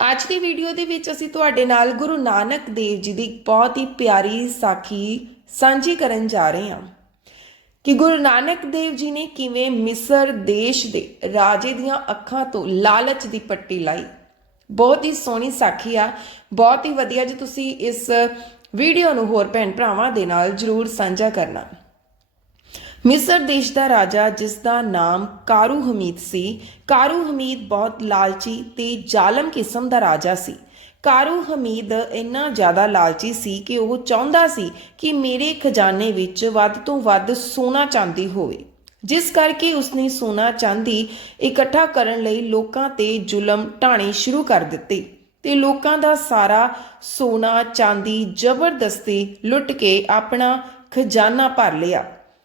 ਅੱਜ ਦੀ ਵੀਡੀਓ ਦੇ ਵਿੱਚ ਅਸੀਂ ਤੁਹਾਡੇ ਨਾਲ ਗੁਰੂ ਨਾਨਕ ਦੇਵ ਜੀ ਦੀ ਇੱਕ ਬਹੁਤ ਹੀ ਪਿਆਰੀ ਸਾਖੀ ਸਾਂਝੀ ਕਰਨ ਜਾ ਰਹੇ ਹਾਂ ਕਿ ਗੁਰੂ ਨਾਨਕ ਦੇਵ ਜੀ ਨੇ ਕਿਵੇਂ ਮਿਸਰ ਦੇਸ਼ ਦੇ ਰਾਜੇ ਦੀਆਂ ਅੱਖਾਂ ਤੋਂ ਲਾਲਚ ਦੀ ਪੱਟੀ ਲਾਈ। ਬਹੁਤ ਹੀ ਸੋਹਣੀ ਸਾਖੀ ਆ। ਬਹੁਤ ਹੀ ਵਧੀਆ ਜੀ ਤੁਸੀਂ ਇਸ ਵੀਡੀਓ ਨੂੰ ਹੋਰ ਭੈਣ ਭਰਾਵਾਂ ਦੇ ਨਾਲ ਜਰੂਰ ਸਾਂਝਾ ਕਰਨਾ। ਮਿਸਰ ਦੇਸ਼ ਦਾ ਰਾਜਾ, ਜਿਸ ਦਾ ਨਾਮ ਕਾਰੂ ਹਮੀਦ ਸੀ। ਕਾਰੂ ਹਮੀਦ ਬਹੁਤ ਲਾਲਚੀ ਤੇ ਜ਼ਾਲਮ ਕਿਸਮ ਦਾ ਰਾਜਾ ਸੀ। ਕਾਰੂ ਹਮੀਦ ਇੰਨਾ ਜ਼ਿਆਦਾ ਲਾਲਚੀ ਸੀ ਕਿ ਉਹ ਚਾਹੁੰਦਾ ਸੀ ਕਿ ਮੇਰੇ ਖਜ਼ਾਨੇ ਵਿੱਚ ਵੱਧ ਤੋਂ ਵੱਧ ਸੋਨਾ ਚਾਂਦੀ ਹੋਵੇ। ਜਿਸ ਕਰਕੇ ਉਸਨੇ ਸੋਨਾ ਚਾਂਦੀ ਇਕੱਠਾ ਕਰਨ ਲਈ ਲੋਕਾਂ ਤੇ ਜ਼ੁਲਮ ਢਾਣੇ ਸ਼ੁਰੂ ਕਰ ਦਿੱਤੇ ਤੇ ਲੋਕਾਂ ਦਾ ਸਾਰਾ ਸੋਨਾ ਚਾਂਦੀ ਜ਼ਬਰਦਸਤੀ ਲੁੱਟ ਕੇ ਆਪਣਾ ਖਜ਼ਾਨਾ ਭਰ ਲਿਆ।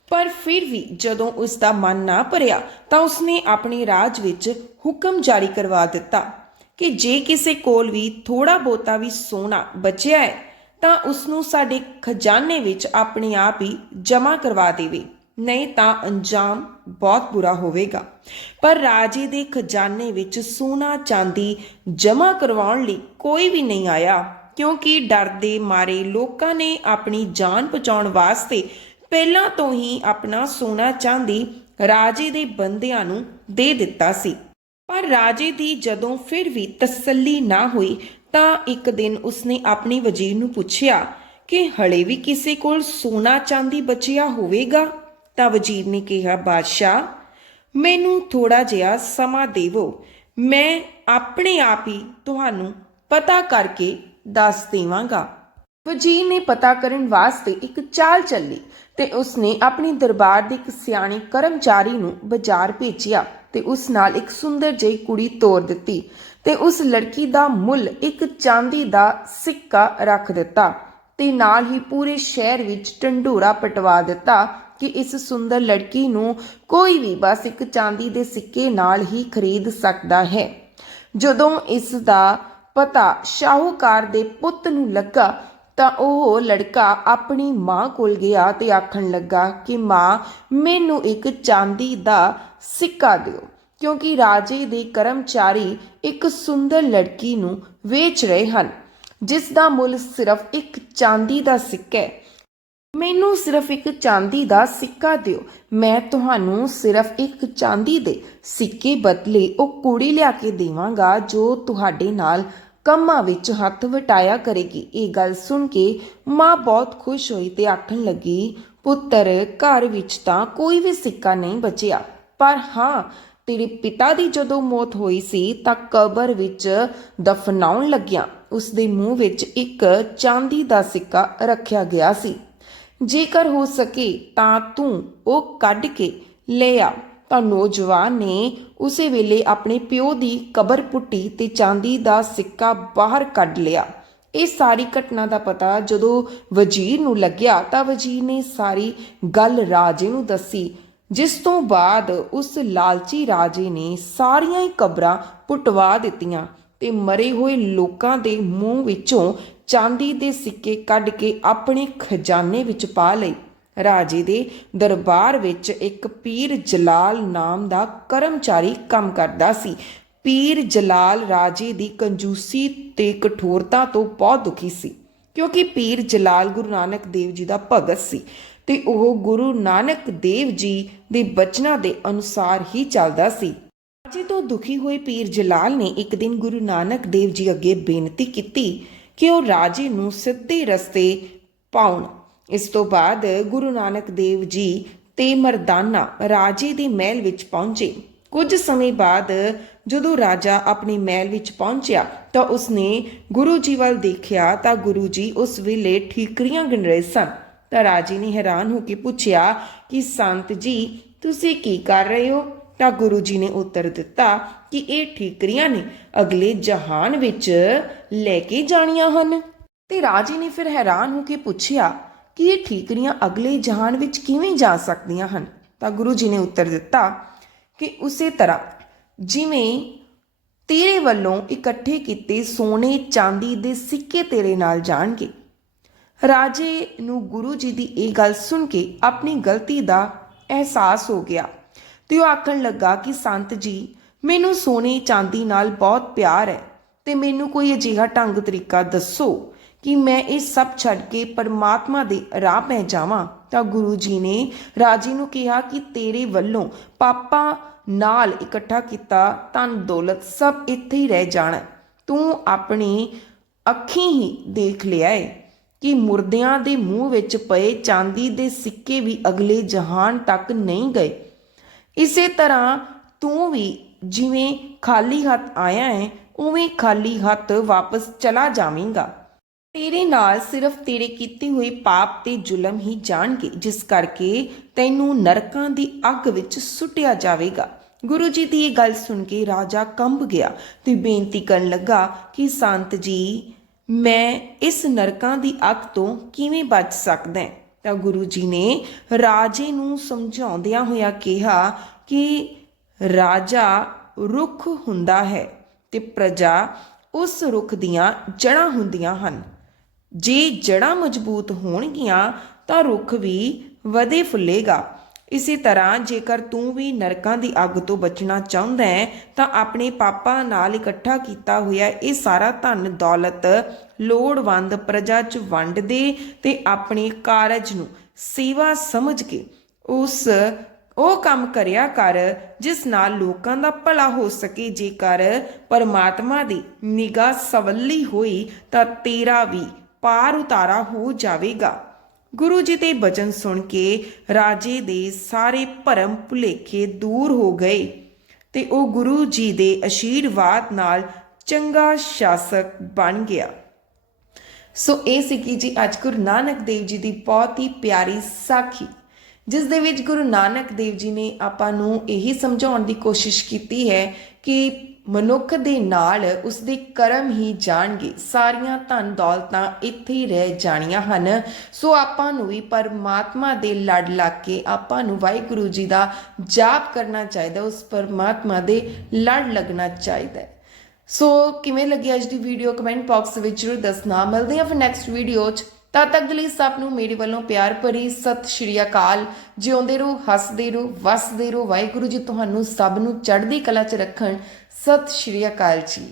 ਪਰ ਫਿਰ ਵੀ ਜਦੋਂ ਉਸ ਦਾ ਮਨ ਨਾ ਭਰਿਆ ਤਾਂ ਉਸਨੇ ਆਪਣੇ ਰਾਜ ਵਿੱਚ ਹੁਕਮ ਜਾਰੀ ਕਰਵਾ ਦਿੱਤਾ ਕਿ ਜੇ ਕਿਸੇ ਕੋਲ ਵੀ ਥੋੜਾ ਬੋਤਾ ਵੀ ਸੋਨਾ ਬਚਿਆ ਹੈ, ਤਾਂ ਉਸ ਨੂੰ ਸਾਡੇ ਖਜ਼ਾਨੇ ਵਿੱਚ ਆਪਣੇ ਆਪ ਹੀ ਜਮ੍ਹਾਂ ਕਰਵਾ ਦੇਵੇ, ਨਹੀਂ ਤਾਂ ਅੰਜਾਮ ਬਹੁਤ ਬੁਰਾ ਹੋਵੇਗਾ। ਪਰ ਰਾਜੇ ਦੇ ਖਜ਼ਾਨੇ ਵਿੱਚ ਸੋਨਾ ਚਾਂਦੀ ਜਮ੍ਹਾਂ ਕਰਵਾਉਣ ਲਈ ਕੋਈ ਵੀ ਨਹੀਂ ਆਇਆ, ਕਿਉਂਕਿ ਡਰ ਦੇ ਮਾਰੇ ਲੋਕਾਂ ਨੇ ਆਪਣੀ ਜਾਨ ਬਚਾਉਣ ਵਾਸਤੇ ਪਹਿਲਾਂ ਤੋਂ ਹੀ ਆਪਣਾ ਸੋਨਾ ਚਾਂਦੀ ਰਾਜੇ ਦੇ ਬੰਦਿਆਂ ਨੂੰ ਦੇ ਦਿੱਤਾ ਸੀ। ਪਰ ਰਾਜੇ ਦੀ ਜਦੋਂ ਫਿਰ ਵੀ ਤਸੱਲੀ ਨਾ ਹੋਈ, ਤਾਂ ਇੱਕ ਦਿਨ ਉਸਨੇ ਆਪਣੀ ਵਜ਼ੀਰ ਨੂੰ ਪੁੱਛਿਆ ਕਿ ਹਲੇ ਵੀ ਕਿਸੇ ਕੋਲ ਸੋਨਾ ਚਾਂਦੀ ਬਚਿਆ ਹੋਵੇਗਾ? ਤਾਂ ਵਜ਼ੀਰ ਨੇ ਕਿਹਾ, ਬਾਦਸ਼ਾਹ, ਮੈਨੂੰ ਥੋੜਾ ਜਿਹਾ ਸਮਾਂ ਦੇਵੋ। ਮੈਂ ਆਪਣੇ ਆਪ ਹੀ ਤੁਹਾਨੂੰ ਪਤਾ ਕਰਕੇ ਦੱਸ ਦੇਵਾਂਗਾ। ਵਜ਼ੀਰ ਨੇ ਪਤਾ ਕਰਨ ਵਾਸਤੇ ਇੱਕ ਚਾਲ ਚੱਲੀ। ਤੇ ਉਸਨੇ ਆਪਣੀ ਦਰਬਾਰ ਦੀ ਇੱਕ ਸਿਆਣੇ ਕਰਮਚਾਰੀ ਨੂੰ ਬਾਜ਼ਾਰ ਭੇਜਿਆ ਤੇ ਉਸ ਨਾਲ ਇੱਕ ਸੁੰਦਰ ਜਿਹੀ ਕੁੜੀ ਤੋਰ ਦਿੱਤੀ ਤੇ ਉਸ ਲੜਕੀ ਦਾ ਮੁੱਲ ਇੱਕ ਚਾਂਦੀ ਦਾ ਸਿੱਕਾ ਰੱਖ ਦਿੱਤਾ ਤੇ ਨਾਲ ਹੀ ਪੂਰੇ ਸ਼ਹਿਰ ਵਿੱਚ ਢੰਡੋਰਾ ਪਟਵਾ ਦਿੱਤਾ ਕਿ ਇਸ ਸੁੰਦਰ ਲੜਕੀ ਨੂੰ ਕੋਈ ਵੀ ਬਸ ਇੱਕ ਚਾਂਦੀ ਦੇ ਸਿੱਕੇ ਨਾਲ ਹੀ ਖਰੀਦ ਸਕਦਾ ਹੈ। ਜਦੋਂ ਇਸ ਦਾ ਪਤਾ ਸ਼ਾਹੂਕਾਰ ਦੇ ਪੁੱਤ ਨੂੰ ਲੱਗਾ ਤਾਂ ਉਹ ਲੜਕਾ ਆਪਣੀ ਮਾਂ ਕੋਲ ਗਿਆ ਤੇ ਆਖਣ ਲੱਗਾ ਕਿ ਮਾਂ, ਮੈਨੂੰ ਇੱਕ ਚਾਂਦੀ ਦਾ ਸਿੱਕਾ ਦਿਓ, ਕਿਉਂਕਿ ਰਾਜੇ ਦੇ ਕਰਮਚਾਰੀ ਇੱਕ ਸੁੰਦਰ ਲੜਕੀ ਨੂੰ ਵੇਚ ਰਹੇ ਹਨ। ਜਿਸ ਦਾ ਮੁੱਲ ਸਿਰਫ ਇੱਕ ਚਾਂਦੀ ਦਾ ਸਿੱਕਾ ਹੈ। ਮੈਨੂੰ ਸਿਰਫ ਇੱਕ ਚਾਂਦੀ ਦਾ ਸਿੱਕਾ ਦਿਓ। ਮੈਂ ਤੁਹਾਨੂੰ ਸਿਰਫ ਇੱਕ ਚਾਂਦੀ ਦੇ ਸਿੱਕੇ ਬਦਲੇ ਉਹ ਕੁੜੀ ਲਿਆ ਕੇ ਦੇਵਾਂਗਾ ਜੋ ਤੁਹਾਡੇ ਨਾਲ ਕੰਮਾਂ ਵਿੱਚ ਹੱਥ ਵਟਾਇਆ ਕਰੇਗੀ। ਇਹ ਗੱਲ ਸੁਣ ਕੇ ਮਾਂ ਬਹੁਤ ਖੁਸ਼ ਹੋਈ ਤੇ ਆਖਣ ਲੱਗੀ, ਪੁੱਤਰ, ਘਰ ਵਿੱਚ ਤਾਂ ਕੋਈ ਵੀ ਸਿੱਕਾ ਨਹੀਂ ਬਚਿਆ। ਪਰ ਹਾਂ, ਤੇਰੇ ਪਿਤਾ ਦੀ ਜਦੋਂ ਮੌਤ ਹੋਈ ਸੀ ਤਾਂ ਕਬਰ ਵਿੱਚ ਦਫਨਾਉਣ ਲੱਗਿਆ ਉਸ ਦੇ ਮੂੰਹ ਵਿੱਚ ਇੱਕ ਚਾਂਦੀ ਦਾ ਸਿੱਕਾ ਰੱਖਿਆ ਗਿਆ ਸੀ। ਜੇਕਰ ਹੋ ਸਕੇ ਤਾਂ ਤੂੰ ਉਹ ਕੱਢ ਕੇ ਲੈ ਆ। ਤਾਂ ਨੌਜਵਾਨ ਨੇ ਉਸੇ ਵੇਲੇ ਆਪਣੇ ਪਿਓ ਦੀ ਕਬਰ ਪੁੱਟੀ ਤੇ ਚਾਂਦੀ ਦਾ ਸਿੱਕਾ ਬਾਹਰ ਕੱਢ ਲਿਆ। ਇਹ ਸਾਰੀ ਘਟਨਾ ਦਾ ਪਤਾ ਜਦੋਂ ਵਜ਼ੀਰ ਨੂੰ ਲੱਗਿਆ ਤਾਂ ਵਜ਼ੀਰ ਨੇ ਸਾਰੀ ਗੱਲ ਰਾਜੇ ਨੂੰ ਦੱਸੀ, ਜਿਸ ਤੋਂ ਬਾਅਦ ਉਸ ਲਾਲਚੀ ਰਾਜੇ ਨੇ ਸਾਰੀਆਂ ਹੀ ਕਬਰਾਂ ਪੁੱਟਵਾ ਦਿੱਤੀਆਂ ਤੇ ਮਰੇ ਹੋਏ ਲੋਕਾਂ ਦੇ ਮੂੰਹ ਵਿੱਚੋਂ ਚਾਂਦੀ ਦੇ ਸਿੱਕੇ ਕੱਢ ਕੇ ਆਪਣੇ ਖਜ਼ਾਨੇ ਵਿੱਚ ਪਾ ਲਏ। ਰਾਜੇ ਦੇ ਦਰਬਾਰ ਵਿੱਚ ਇੱਕ ਪੀਰ ਜਲਾਲ ਨਾਮ ਦਾ ਕਰਮਚਾਰੀ ਕੰਮ ਕਰਦਾ ਸੀ। ਪੀਰ ਜਲਾਲ ਰਾਜੇ ਦੀ ਕੰਜੂਸੀ ਤੇ ਕਠੋਰਤਾ ਤੋਂ ਬਹੁਤ ਦੁਖੀ ਸੀ, ਕਿਉਂਕਿ ਪੀਰ ਜਲਾਲ ਗੁਰੂ ਨਾਨਕ ਦੇਵ ਜੀ ਦਾ ਭਗਤ ਸੀ ਤੇ ਉਹ ਗੁਰੂ ਨਾਨਕ ਦੇਵ ਜੀ ਦੇ ਬਚਨਾਂ ਦੇ ਅਨੁਸਾਰ ਹੀ ਚੱਲਦਾ ਸੀ। ਰਾਜੇ ਤੋਂ ਦੁਖੀ ਹੋਏ ਪੀਰ ਜਲਾਲ ਨੇ ਇੱਕ ਦਿਨ ਗੁਰੂ ਨਾਨਕ ਦੇਵ ਜੀ ਅੱਗੇ ਬੇਨਤੀ ਕੀਤੀ ਕਿ ਉਹ ਰਾਜੇ ਨੂੰ ਸਿੱਧੇ ਰਸਤੇ ਪਾਉਣ। ਇਸ ਤੋਂ ਬਾਅਦ ਗੁਰੂ ਨਾਨਕ ਦੇਵ ਜੀ ਤੇ ਮਰਦਾਨਾ ਰਾਜੇ ਦੇ ਮਹਿਲ ਵਿੱਚ ਪਹੁੰਚੇ। ਕੁਝ ਸਮੇਂ ਬਾਅਦ ਜਦੋਂ ਰਾਜਾ ਆਪਣੇ ਮਹਿਲ ਵਿੱਚ ਪਹੁੰਚਿਆ ਤਾਂ ਉਸਨੇ ਗੁਰੂ ਜੀ ਵੱਲ ਦੇਖਿਆ ਤਾਂ ਗੁਰੂ ਜੀ ਉਸ ਵੇਲੇ ਠੀਕਰੀਆਂ ਗਿਣ ਰਹੇ ਸਨ। ਤਾਂ ਰਾਜੇ ਨੇ ਹੈਰਾਨ ਹੋ ਕੇ ਪੁੱਛਿਆ ਕਿ, ਸੰਤ ਜੀ, ਤੁਸੀਂ ਕੀ ਕਰ ਰਹੇ ਹੋ? ਤਾਂ ਗੁਰੂ ਜੀ ਨੇ ਉੱਤਰ ਦਿੱਤਾ ਕਿ, ਇਹ ਠੀਕਰੀਆਂ ਨੇ, ਅਗਲੇ ਜਹਾਨ ਵਿੱਚ ਲੈ ਕੇ ਜਾਣੀਆਂ ਹਨ। ਤੇ ਰਾਜੇ ਨੇ ਫਿਰ ਹੈਰਾਨ ਹੋ ਕੇ ਪੁੱਛਿਆ ਕਿ ਇਹ ਠੀਕਰੀਆਂ ਅਗਲੇ ਜਹਾਨ ਵਿੱਚ ਕਿਵੇਂ ਜਾ ਸਕਦੀਆਂ ਹਨ? ਤਾਂ ਗੁਰੂ ਜੀ ਨੇ ਉੱਤਰ ਦਿੱਤਾ ਕਿ ਉਸੇ ਤਰ੍ਹਾਂ ਜਿਵੇਂ ਤੇਰੇ ਵੱਲੋਂ ਇਕੱਠੇ ਕੀਤੇ ਸੋਨੇ ਚਾਂਦੀ ਦੇ ਸਿੱਕੇ ਤੇਰੇ ਨਾਲ ਜਾਣਗੇ। ਰਾਜੇ ਨੂੰ ਗੁਰੂ ਜੀ ਦੀ ਇਹ ਗੱਲ ਸੁਣ ਕੇ ਆਪਣੀ ਗਲਤੀ ਦਾ ਅਹਿਸਾਸ ਹੋ ਗਿਆ ਤੇ ਉਹ ਆਖਣ ਲੱਗਾ ਕਿ ਸੰਤ ਜੀ, ਮੈਨੂੰ ਸੋਨੇ ਚਾਂਦੀ ਨਾਲ ਬਹੁਤ ਪਿਆਰ ਹੈ ਤੇ ਮੈਨੂੰ ਕੋਈ ਅਜਿਹਾ ਢੰਗ ਤਰੀਕਾ ਦੱਸੋ ਕਿ ਮੈਂ ਇਹ ਸਭ ਛੱਡ ਕੇ ਪਰਮਾਤਮਾ ਦੇ ਰਾਹ ਪੈ ਜਾਵਾਂ, ਤਾਂ ਗੁਰੂ ਜੀ ਨੇ ਰਾਜੇ ਨੂੰ ਕਿਹਾ ਕਿ ਤੇਰੇ ਵੱਲੋਂ ਪਾਪਾ ਨਾਲ ਇਕੱਠਾ ਕੀਤਾ, ਧਨ ਦੌਲਤ ਸਭ ਇੱਥੇ ਹੀ ਰਹਿ ਜਾਣਾ। ਤੂੰ ਆਪਣੀ ਅੱਖੀਂ ਹੀ ਦੇਖ ਲਿਆ ਏ ਕਿ ਮੁਰਦਿਆਂ ਦੇ ਮੂੰਹ ਵਿੱਚ ਪਏ ਚਾਂਦੀ ਦੇ ਸਿੱਕੇ ਵੀ ਅਗਲੇ ਜਹਾਨ ਤੱਕ ਨਹੀਂ ਗਏ। ਇਸੇ ਤਰ੍ਹਾਂ ਤੂੰ ਵੀ ਜਿਵੇਂ ਖਾਲੀ ਹੱਥ ਆਇਆ ਹੈ ਉਵੇਂ ਖਾਲੀ ਹੱਥ ਵਾਪਸ ਚਲਾ ਜਾਵੇਂਗਾ। ਤੇਰੇ ਨਾਲ ਸਿਰਫ ਤੇਰੇ ਕੀਤੇ ਹੋਏ ਪਾਪ ਤੇ ਜ਼ੁਲਮ ਹੀ ਜਾਣਗੇ, ਜਿਸ ਕਰਕੇ ਤੈਨੂੰ ਨਰਕਾਂ ਦੀ ਅੱਗ ਵਿੱਚ ਸੁੱਟਿਆ ਜਾਵੇਗਾ। ਗੁਰੂ ਜੀ ਦੀ ਇਹ ਗੱਲ ਸੁਣ ਕੇ ਰਾਜਾ ਕੰਬ ਗਿਆ ਤੇ ਬੇਨਤੀ ਕਰਨ ਲੱਗਾ ਕਿ, ਸੰਤ ਜੀ, ਮੈਂ ਇਸ ਨਰਕਾਂ ਦੀ ਅੱਗ ਤੋਂ ਕਿਵੇਂ ਬਚ ਸਕਦਾ ਹਾਂ? ਤਾਂ ਗੁਰੂ ਜੀ ਨੇ ਰਾਜੇ ਨੂੰ ਸਮਝਾਉਂਦਿਆਂ ਹੋਇਆ ਕਿਹਾ ਕਿ ਰਾਜਾ ਰੁੱਖ ਹੁੰਦਾ ਹੈ ਤੇ ਪ੍ਰਜਾ ਉਸ ਰੁੱਖ ਦੀਆਂ ਜੜ੍ਹਾਂ ਹੁੰਦੀਆਂ ਹਨ। ਜੇ ਜੜ੍ਹਾਂ ਮਜ਼ਬੂਤ ਹੋਣਗੀਆਂ ਤਾਂ ਰੁੱਖ ਵੀ ਵਧੇ ਫੁੱਲੇਗਾ। ਇਸੇ ਤਰ੍ਹਾਂ ਜੇਕਰ ਤੂੰ ਵੀ ਨਰਕਾਂ ਦੀ ਅੱਗ ਤੋਂ ਬਚਣਾ ਚਾਹੁੰਦਾ ਹੈ, ਤਾਂ ਆਪਣੇ ਪਾਪਾ ਨਾਲ ਇਕੱਠਾ ਕੀਤਾ ਹੋਇਆ ਇਹ ਸਾਰਾ ਧਨ ਦੌਲਤ ਲੋੜਵੰਦ ਪ੍ਰਜਾ 'ਚ ਵੰਡ ਦੇ ਤੇ ਆਪਣੇ ਕਾਰਜ ਨੂੰ ਸੇਵਾ ਸਮਝ ਕੇ ਉਸ ਉਹ ਕੰਮ ਕਰਿਆ ਕਰ ਜਿਸ ਨਾਲ ਲੋਕਾਂ ਦਾ ਭਲਾ ਹੋ ਸਕੇ। ਜੇਕਰ ਪਰਮਾਤਮਾ ਦੀ ਨਿਗਾਹ ਸਵੱਲੀ ਹੋਈ ਤਾਂ ਤੇਰਾ ਵੀ ਪਾਰ ਉਤਾਰਾ ਹੋ ਜਾਵੇਗਾ। ਗੁਰੂ ਜੀ ਦੇ ਬਚਨ ਸੁਣ ਕੇ ਰਾਜੇ ਦੇ ਸਾਰੇ ਭਰਮ ਭੁਲੇਖੇ ਦੂਰ ਹੋ ਗਏ ਤੇ ਉਹ ਗੁਰੂ ਜੀ ਦੇ ਅਸ਼ੀਰਵਾਦ ਨਾਲ ਚੰਗਾ ਸ਼ਾਸਕ ਬਣ ਗਿਆ। ਸੋ ਇਹ ਸੀ ਜੀ ਅੱਜ ਗੁਰੂ ਨਾਨਕ ਦੇਵ ਜੀ ਦੀ ਬਹੁਤ ਹੀ ਪਿਆਰੀ ਸਾਖੀ, ਜਿਸ ਦੇ ਵਿੱਚ ਗੁਰੂ ਨਾਨਕ ਦੇਵ ਜੀ ਨੇ ਆਪਾਂ ਨੂੰ ਇਹੀ ਸਮਝਾਉਣ ਦੀ ਕੋਸ਼ਿਸ਼ ਕੀਤੀ ਹੈ ਕਿ ਮਨੁੱਖ ਦੇ ਨਾਲ ਉਸਦੇ ਕਰਮ ਹੀ ਜਾਣਗੇ। ਸਾਰੀਆਂ ਧਨ ਦੌਲਤਾਂ ਇੱਥੇ ਹੀ ਰਹਿ ਜਾਣੀਆਂ ਹਨ। ਸੋ ਆਪਾਂ ਨੂੰ ਵੀ ਪਰਮਾਤਮਾ ਦੇ ਲੜ ਲੱਗ ਕੇ ਆਪਾਂ ਨੂੰ ਵਾਹਿਗੁਰੂ ਜੀ ਦਾ ਜਾਪ ਕਰਨਾ ਚਾਹੀਦਾ, ਉਸ ਪਰਮਾਤਮਾ ਦੇ ਲੜ ਲੱਗਣਾ ਚਾਹੀਦਾ ਸੋ ਕਿਵੇਂ ਲੱਗੀ ਅੱਜ ਦੀ ਵੀਡੀਓ ਕਮੈਂਟ ਬਾਕਸ ਵਿੱਚ ਜਰੂਰ ਦੱਸਣਾ। ਮਿਲਦੇ ਹਾਂ ਫਿਰ ਨੈਕਸਟ ਵੀਡੀਓ 'ਚ। ਤਦ ਤੱਕ ਲਈ ਸਭ ਨੂੰ ਮੇਰੇ ਵੱਲੋਂ ਪਿਆਰ ਭਰੀ ਸਤਿ ਸ਼੍ਰੀ ਅਕਾਲ। ਜਿਉਂਦੇ ਰਹੋ, ਹੱਸਦੇ ਰਹੋ, ਵਸਦੇ ਰਹੋ। ਵਾਹਿਗੁਰੂ ਜੀ, ਤੁਹਾਨੂੰ ਸਭ ਨੂੰ ਚੜ੍ਹਦੀ ਕਲਾ 'ਚ ਰੱਖਣ ਸਤਿ ਸ਼੍ਰੀ ਅਕਾਲ ਜੀ।